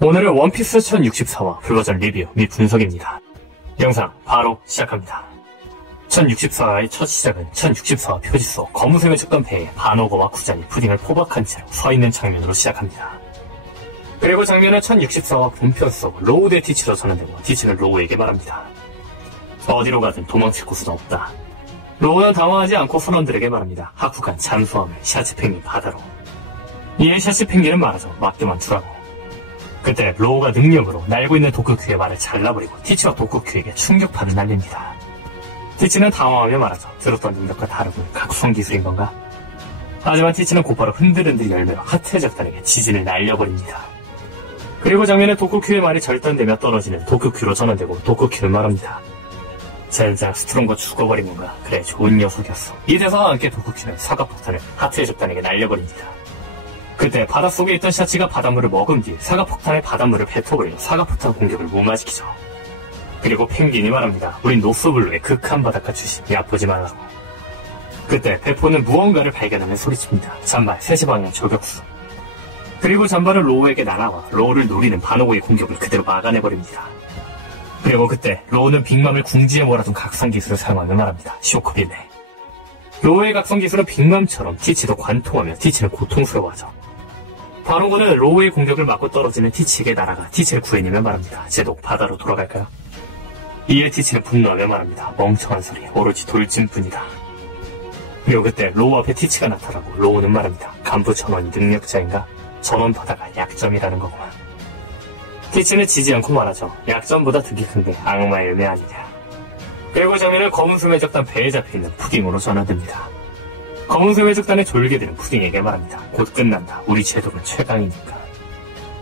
오늘은 원피스 1064화 풀버전 리뷰 및 분석입니다. 영상 바로 시작합니다. 1064화의 첫 시작은 1064화 표지 속 검은색을 쳤던 배에 반오거와 구잔이 푸딩을 포박한 채로 서있는 장면으로 시작합니다. 그리고 장면은 1064화 본편 속 로우 대 티치로 전환되고 티치는 로우에게 말합니다. 어디로 가든 도망칠 곳은 없다. 로우는 당황하지 않고 선원들에게 말합니다. 하쿠간 잠수함을 샤츠펭귄 바다로. 이에 샤츠펭귄은 말하죠. 맡겨만 두라고. 그때 로우가 능력으로 날고 있는 도쿠큐의 말을 잘라버리고 티치와 도쿠큐에게 충격파를 날립니다. 티치는 당황하며 말하죠. 들었던 능력과 다르고 각성 기술인 건가? 하지만 티치는 곧바로 흔들흔들 열매로 하트의 적단에게 지진을 날려버립니다. 그리고 장면에 도쿠큐의 말이 절단되며 떨어지는 도쿠큐로 전환되고 도쿠큐는 말합니다. 젠장 스트롱거 죽어버린 건가? 그래 좋은 녀석이었어. 이 대사와 함께 도쿠큐는 사과폭탄을 하트의 적단에게 날려버립니다. 그때 바닷속에 있던 샤치가 바닷물을 먹은 뒤 사과폭탄에 바닷물을 뱉어버려 사과폭탄 공격을 무마시키죠. 그리고 펭귄이 말합니다. 우린 노스블루의 극한 바닷가 출신이 아프지 말라고. 그때 베포는 무언가를 발견하며 소리칩니다. 잔발, 세시방향 저격수. 그리고 잔발은 로우에게 날아와 로우를 노리는 반오고의 공격을 그대로 막아내버립니다. 그리고 그때 로우는 빅맘을 궁지에 몰아둔 각성 기술을 사용하며 말합니다. 쇼크빌레. 로우의 각성 기술은 빅맘처럼 티치도 관통하며 티치는 고통스러워하죠. 반오고는 로우의 공격을 막고 떨어지는 티치에게 날아가 티치를 구해내며 말합니다. 쟤도 바다로 돌아갈까요? 이에 티치는 분노하며 말합니다. 멍청한 소리, 오로지 돌진뿐이다. 그리고 그때 로우 앞에 티치가 나타나고 로우는 말합니다. 간부 전원이 능력자인가? 전원 바다가 약점이라는 거구만. 티치는 지지 않고 말하죠. 약점보다 득이 큰 게 악마의 열매 아니냐. 그리고 장면은 검은색 외적단 배에 잡혀있는 푸딩으로 전환됩니다. 검은색 외적단의 졸개들은 푸딩에게 말합니다. 곧 끝난다. 우리 제독은 최강이니까.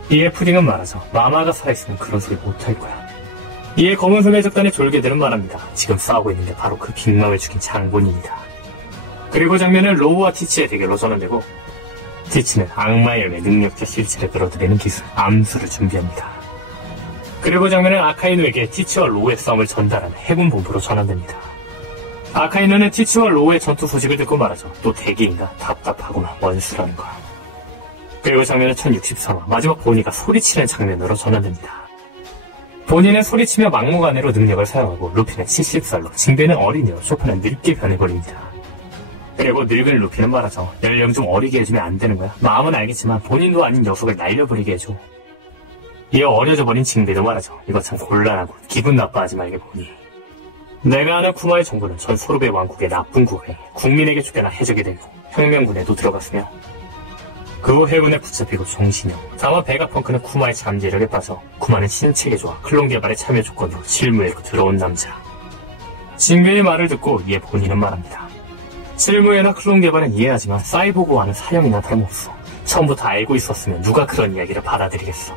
이에 푸딩은 말하죠. 마마가 살아있으면 그런 소리 못할 거야. 이에 검은색 외적단의 졸개들은 말합니다. 지금 싸우고 있는 게 바로 그 빅맘을 죽인 장본인이다. 그리고 장면은 로우와 티치의 대결로 전환되고 티치는 악마의 열매 능력자 실체를 끌어들이는 기술 암수를 준비합니다. 그리고 장면은 아카이누에게 티치와 로우의 싸움을 전달하는 해군 본부로 전환됩니다. 아카이누는 티치와 로우의 전투 소식을 듣고 말하죠. 또 대기인가? 답답하구나. 원수라는 거야. 그리고 장면은 1064화 마지막 보니가 소리치는 장면으로 전환됩니다. 본인은 소리치며 막무가내로 능력을 사용하고 루피는 70살로 징배는 어린이로 쇼파는 늙게 변해버립니다. 그리고 늙은 루피는 말하죠. 연령 좀 어리게 해주면 안 되는 거야? 마음은 알겠지만 본인도 아닌 녀석을 날려버리게 해줘. 이어 어려져버린 징배도 말하죠. 이거 참 곤란하고 기분 나빠하지 말게 보니. 내가 아는 쿠마의 정부는 전 소르베 왕국의 나쁜 국에 국민에게 쫓겨나 해적이 되고 혁명군에도 들어갔으며 그 후 해군에 붙잡히고 정신이 없고 다만 베가펑크는 쿠마의 잠재력에 빠져 쿠마는 신체계 조화 클론 개발에 참여 조건으로 실무에로 들어온 남자. 징배의 말을 듣고 이에 본인은 말합니다. 실무에나 클론 개발은 이해하지만 사이보그와는 사형이나 다름없어. 처음부터 알고 있었으면 누가 그런 이야기를 받아들이겠어.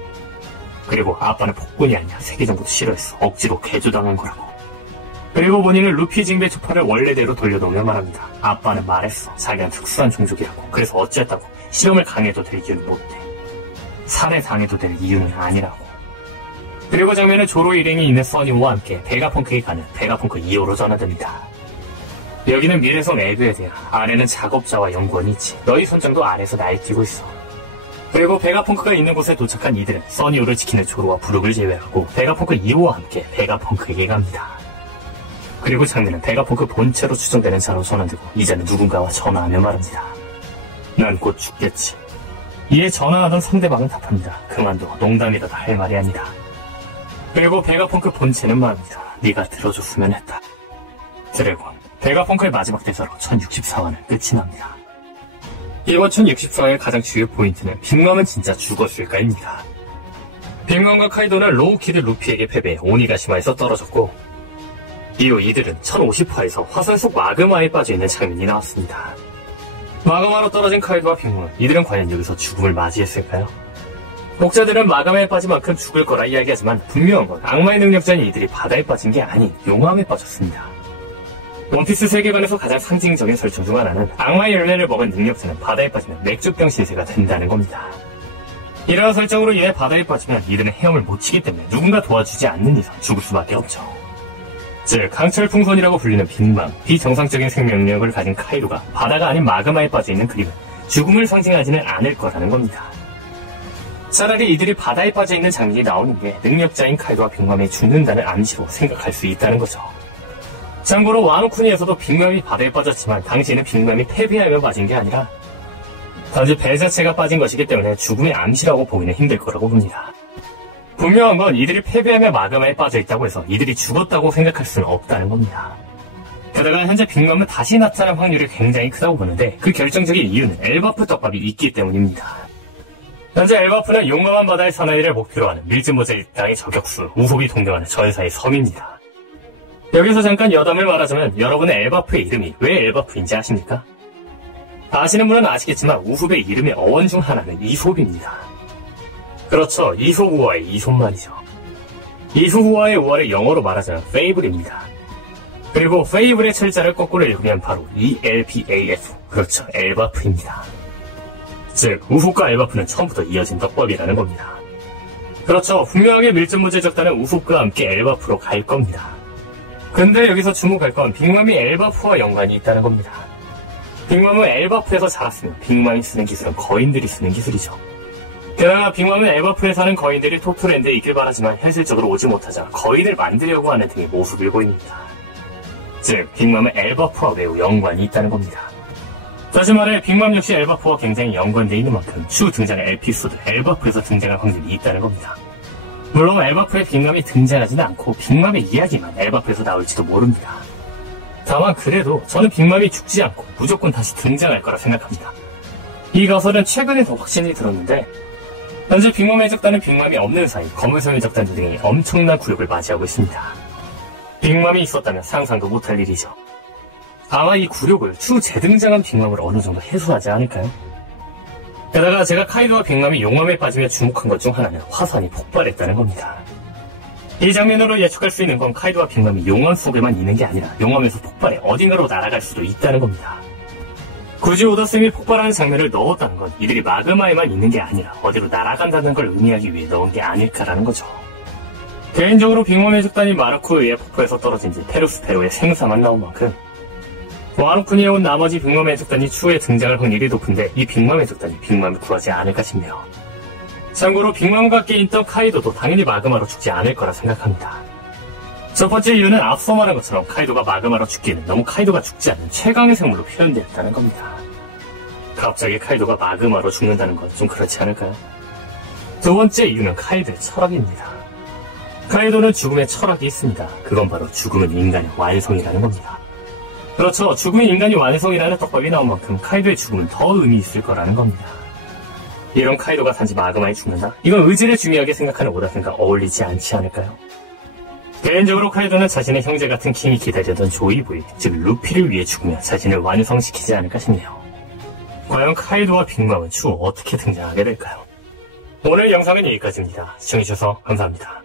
그리고 아빠는 폭군이 아니야. 세계정부도 싫어했어. 억지로 개조당한 거라고. 그리고 본인은 루피 징배 초파를 원래대로 돌려놓으며 말합니다. 아빠는 말했어. 자기는 특수한 종족이라고. 그래서 어쨌다고. 실험을 강해도 될 이유는 못해. 살해당해도 될 이유는 아니라고. 그리고 장면은 조로 일행이 있는 써니와 함께 베가펑크에 가는 베가펑크 2호로 전환됩니다. 여기는 미래성 에그에 대한 아래는 작업자와 연구원이 있지. 너희 선장도 아래에서 날뛰고 있어. 그리고 베가펑크가 있는 곳에 도착한 이들은 써니호를 지키는 조로와 브룩을 제외하고 베가펑크 2호와 함께 베가펑크에게 갑니다. 그리고 장면은 베가펑크 본체로 추정되는 자로 전환되고 이제는 누군가와 전화하며 말합니다. 난 곧 죽겠지. 이에 전화하던 상대방은 답합니다. 그만둬. 농담이라도 할 말이 아니다. 그리고 베가펑크 본체는 말합니다. 네가 들어줬으면 했다. 드래곤. 베가펑크의 마지막 대사로 1064화는 끝이 납니다. 이번 1064화의 가장 주요 포인트는 빅맘은 진짜 죽었을까입니다. 빅맘과 카이도는 로우키드 루피에게 패배해 오니가시마에서 떨어졌고 이후 이들은 1050화에서 화산 속 마그마에 빠져있는 장면이 나왔습니다. 마그마로 떨어진 카이도와 빅맘, 이들은 과연 여기서 죽음을 맞이했을까요? 독자들은 마그마에 빠진 만큼 죽을 거라 이야기하지만 분명한 건 악마의 능력자인 이들이 바다에 빠진 게 아닌 용암에 빠졌습니다. 원피스 세계관에서 가장 상징적인 설정 중 하나는 악마의 열매를 먹은 능력자는 바다에 빠지면 맥주병 신세가 된다는 겁니다. 이러한 설정으로 인해 바다에 빠지면 이들은 헤엄을 못 치기 때문에 누군가 도와주지 않는 이상 죽을 수밖에 없죠. 즉 강철풍선이라고 불리는 빅맘, 비정상적인 생명력을 가진 카이도가 바다가 아닌 마그마에 빠져있는 그림은 죽음을 상징하지는 않을 거라는 겁니다. 차라리 이들이 바다에 빠져있는 장면이 나오는 게 능력자인 카이도와 빅맘이 죽는다는 암시로 생각할 수 있다는 거죠. 참고로 와노쿠니에서도 빅맘이 바다에 빠졌지만 당시에는 빅맘이 패배하며 빠진 게 아니라 단지 배 자체가 빠진 것이기 때문에 죽음의 암시라고 보기는 힘들 거라고 봅니다. 분명한 건 이들이 패배하며 마그마에 빠져있다고 해서 이들이 죽었다고 생각할 수는 없다는 겁니다. 게다가 현재 빅맘은 다시 나타날 확률이 굉장히 크다고 보는데 그 결정적인 이유는 엘바프 떡밥이 있기 때문입니다. 현재 엘바프는 용감한 바다의 사나이를 목표로 하는 밀짚모자 일당의 저격수, 우홉이 동경하는 전사의 섬입니다. 여기서 잠깐 여담을 말하자면 여러분은 엘바프의 이름이 왜 엘바프인지 아십니까? 아시는 분은 아시겠지만 우홉의 이름의 어원 중 하나는 이솝입니다. 그렇죠, 이솝 우화의 이솝 말이죠. 이솝 우화의 우화를 영어로 말하자면 페이블입니다. 그리고 페이블의 철자를 거꾸로 읽으면 바로 ELBAF, 그렇죠, 엘바프입니다. 즉, 우홉과 엘바프는 처음부터 이어진 떡밥이라는 겁니다. 그렇죠, 분명하게 밀짚모자 적단은 우홉과 함께 엘바프로 갈 겁니다. 근데 여기서 주목할 건 빅맘이 엘바프와 연관이 있다는 겁니다. 빅맘은 엘바프에서 자랐으면 빅맘이 쓰는 기술은 거인들이 쓰는 기술이죠. 게다가 빅맘은 엘바프에 사는 거인들이 토토랜드에 있길 바라지만 현실적으로 오지 못하자 거인을 만들려고 하는 등의 모습을 보입니다. 즉, 빅맘은 엘바프와 매우 연관이 있다는 겁니다. 다시 말해 빅맘 역시 엘바프와 굉장히 연관되어 있는 만큼 추후 등장할 에피소드 엘바프에서 등장할 확률이 있다는 겁니다. 물론 엘바프에 빅맘이 등장하지는 않고 빅맘의 이야기만 엘바프에서 나올지도 모릅니다. 다만 그래도 저는 빅맘이 죽지 않고 무조건 다시 등장할 거라 생각합니다. 이 가설은 최근에 더 확신이 들었는데 현재 빅맘의 적단은 빅맘이 없는 사이 검은성의 적단 등이 엄청난 굴욕을 맞이하고 있습니다. 빅맘이 있었다면 상상도 못할 일이죠. 아마 이 굴욕을 추후 재등장한 빅맘을 어느 정도 해소하지 않을까요? 게다가 제가 카이도와 빅맘이 용암에 빠지며 주목한 것 중 하나는 화산이 폭발했다는 겁니다. 이 장면으로 예측할 수 있는 건 카이도와 빅맘이 용암 속에만 있는 게 아니라 용암에서 폭발해 어딘가로 날아갈 수도 있다는 겁니다. 굳이 오더쌤이 폭발하는 장면을 넣었다는 건 이들이 마그마에만 있는 게 아니라 어디로 날아간다는 걸 의미하기 위해 넣은 게 아닐까라는 거죠. 개인적으로 빅맘의 적단이 마르코에 의해 폭포에서 떨어진 지 페루스페로의 생사만 나온 만큼 와노쿠니에 온 나머지 빅맘의 적단이 추후에 등장할 확률이 높은데 이 빅맘의 적단이 빅맘을 구하지 않을까 싶네요. 참고로 빅맘과 함께 있던 카이도도 당연히 마그마로 죽지 않을 거라 생각합니다. 첫 번째 이유는 앞서 말한 것처럼 카이도가 마그마로 죽기에는 너무 카이도가 죽지 않는 최강의 생물로 표현되었다는 겁니다. 갑자기 카이도가 마그마로 죽는다는 건 좀 그렇지 않을까요? 두 번째 이유는 카이도의 철학입니다. 카이도는 죽음의 철학이 있습니다. 그건 바로 죽음은 인간의 완성이라는 겁니다. 그렇죠, 죽음이 인간이 완성이라는 떡밥이 나온 만큼 카이도의 죽음은 더 의미 있을 거라는 겁니다. 이런 카이도가 단지 마그마에 죽는다? 이건 의지를 중요하게 생각하는 오다생과 어울리지 않지 않을까요? 개인적으로 카이도는 자신의 형제 같은 킹이 기다리던 조이부이, 즉 루피를 위해 죽으며 자신을 완성시키지 않을까 싶네요. 과연 카이도와 빅맘은 추후 어떻게 등장하게 될까요? 오늘 영상은 여기까지입니다. 시청해주셔서 감사합니다.